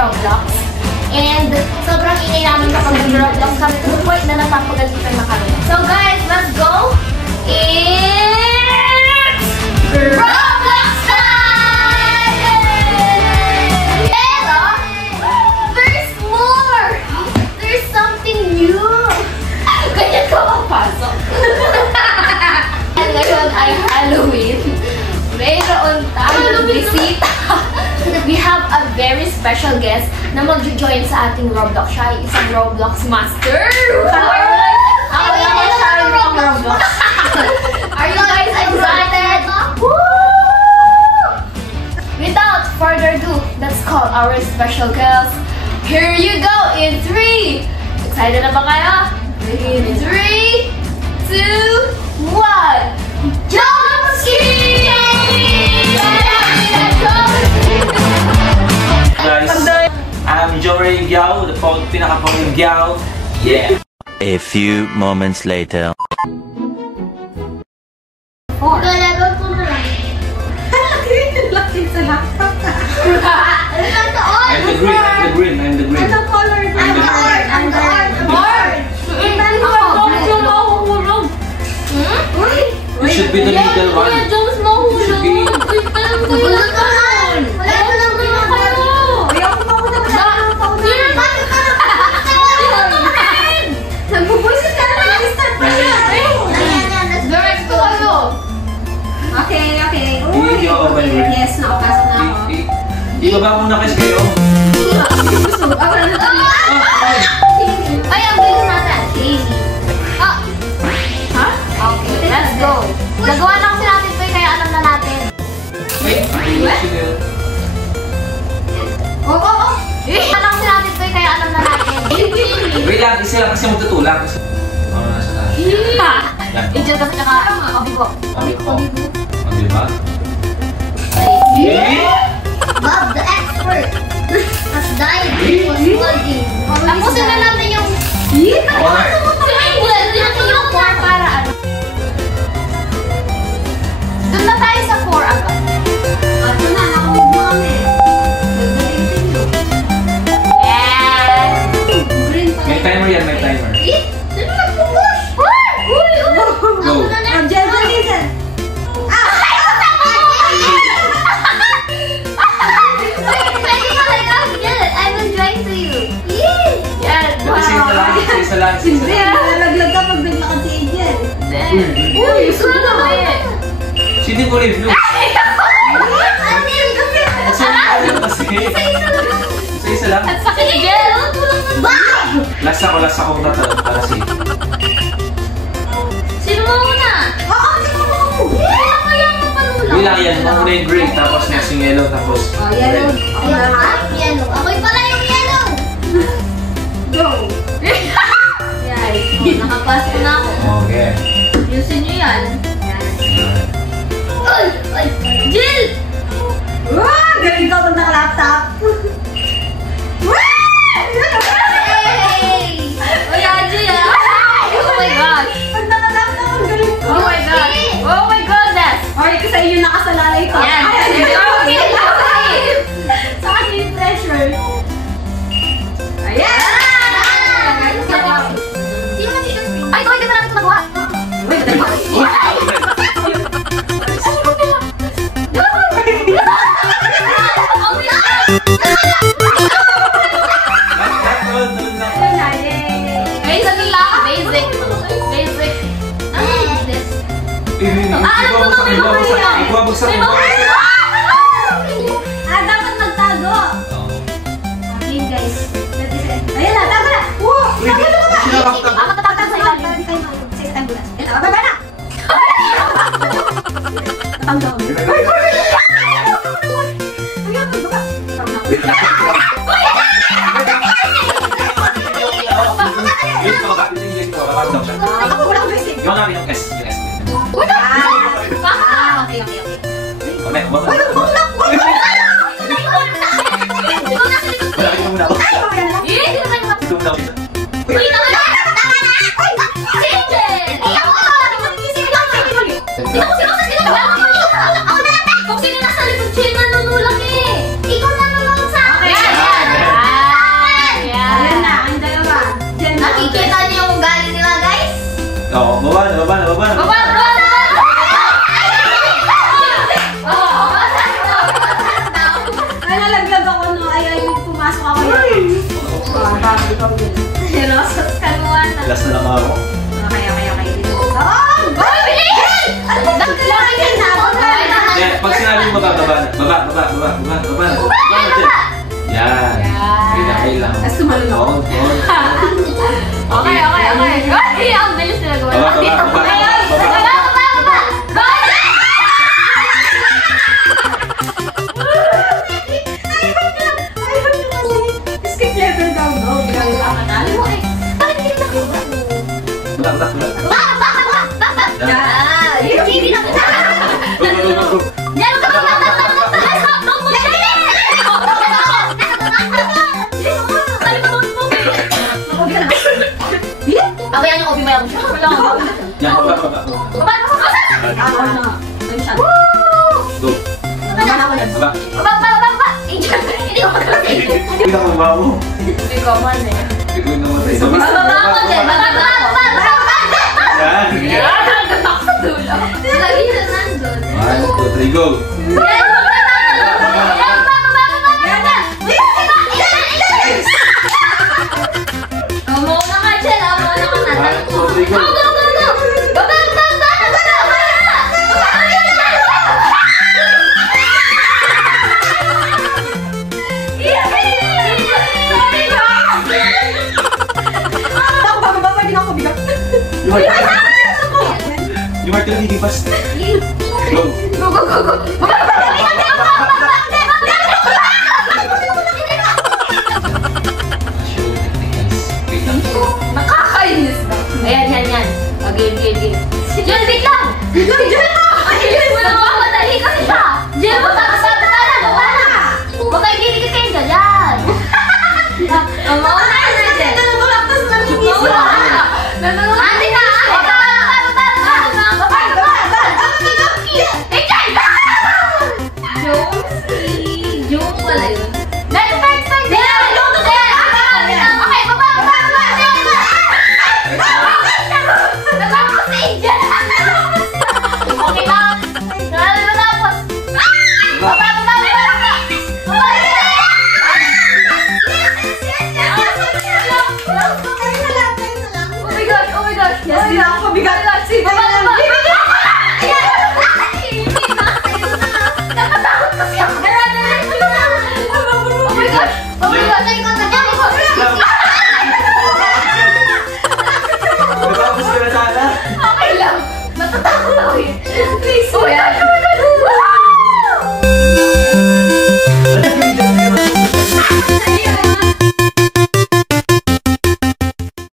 Roblox. And sobrang ingay namin kapag nag-Roblox kami to the point na napapagalitan na kami. So guys, let's go! It's Roblox time! Pero, there's more! There's something new! Ganyan ka mapasok. Ngayon ay Halloween. Mayroon tayong bisita. We have a very special guest na mag-join sa ating Roblox. Siya ay isang Roblox master. Ako naman siya ay Roblox. Are you guys excited? Without further ado, let's call our special guest. Here you go in 3. Excited na ba kayo? In 3, 2, 1. Jump ski! Guys, I'm Jory Giao, the pinaka-pong Giao. Yeah. A few moments later. Galaro ko na lang. Laki sa laptop ka. I'm the green, I'm the green, I'm the green. Ano color? I'm the orange. I'm the orange. You should be the middle one. You should be... Okay. Yes, nakapasok na ako. Ibaba mo na kasi kayo. Ay, ang bilis natin. Easy. Ha? Okay, let's go. Nagawa na kasi natin ito, kaya alam na natin. Wait, Oo. Nagawa na kasi natin ito, kaya alam na natin. wait lang, isa lang kasi magtutulak. Nasa taas. Angel kasi tsaka Abigo. Abigo. Abigo. Bob, the expert, has died was flooding. Tapusin na natin yung... Natin yung 4 para ano. Doon na tayo sa 4 agad. Ito na, nakamove mo kami. Nagdalitin nyo. Yes! Green pa. May timer yan, may timer. Sino nagpupush? Uy! Go. Jensen! Isa lang. Hindi, nalaglag ka pag naglakad si Angel. Uy! Sino naman? Sino ko rin? Isa lang. At sa Angel! Last ako tatalon para si... Sino mauna? Kaya mo panula. Bilang yan, mauna yung green, tapos next yung yellow, tapos... Yellow. Yellow. Ako'y pala yung yellow! Go! Nakapasok na ako. Okay. Yusin nyo yan. Ay! Jill! Galing ka pag naka-laptop. Hey! Uy, Jill ah! Oh my gosh! Pag naka-laptop, ang galing ko. Oh my gosh! Oh my goodness! Ay, kasi yung nakasalalay ko. Yan! Sa akin yung pressure. Ayan! Sino man dito? Ay, ito! Hindi mo natin ito magawa! Basic lang! Basic! Basic! Ano is this? Ibabagsak mo. Dapat magtago. Okay, guys. Ayan na, tago na! Tago na ba? Ako tatatag sa ilalim. Sa isang bulas. Ito, baba na! Tatanggaw. Yung namin yung S. Okay. Okay, wala. Kung sino nasa likod siya, nanunulak eh. Ikaw nanunulak sa akin. Last na lang ako. Kaya. Dito. Oh! Bilis! Lagi ka na! Yeah, pag sinabi mo baba na. Baba na. Yan. Kailang. Tapos tumalun ako. Okay. Ay, ang bilis nila gawa. Baba. Skip level down. Oh, Alam mo eh, bakit hindi nakuha? Yung TV na kita! Yan, Abayan yung obi mo siya. Yan, baba. Ako na. Ayun siya. Go. Baba. Hindi ko magkakasay. Hindi na mo ba mo? Hindi ko man eh. Hindi ko namatay. Baba ako din. Yan. Yan, nagtatak sa dulo. Lagi siya nandun. 1, 2, 3, go. Yan, Muna ka dyan, muna ka na. 1, 2, 3, go. Go! Baba! You are too leading fast. Go. Nakakainis ba? Ayan. Game. Diyan, wait lang! Ayun mo na madali kasi siya! Diyan mo, tapos na! Huwag kayo giligit kayo dyan! Mauna na dyan! Ate na! Yung pala yun. Next! Okay, baba! Okay lang. Natapos. Baba! Oh my gosh. Yes, baba. Nakatakot kasi ako. Oh my gosh. Natapos ka na sana. Okay lang. Natatakot ako eh.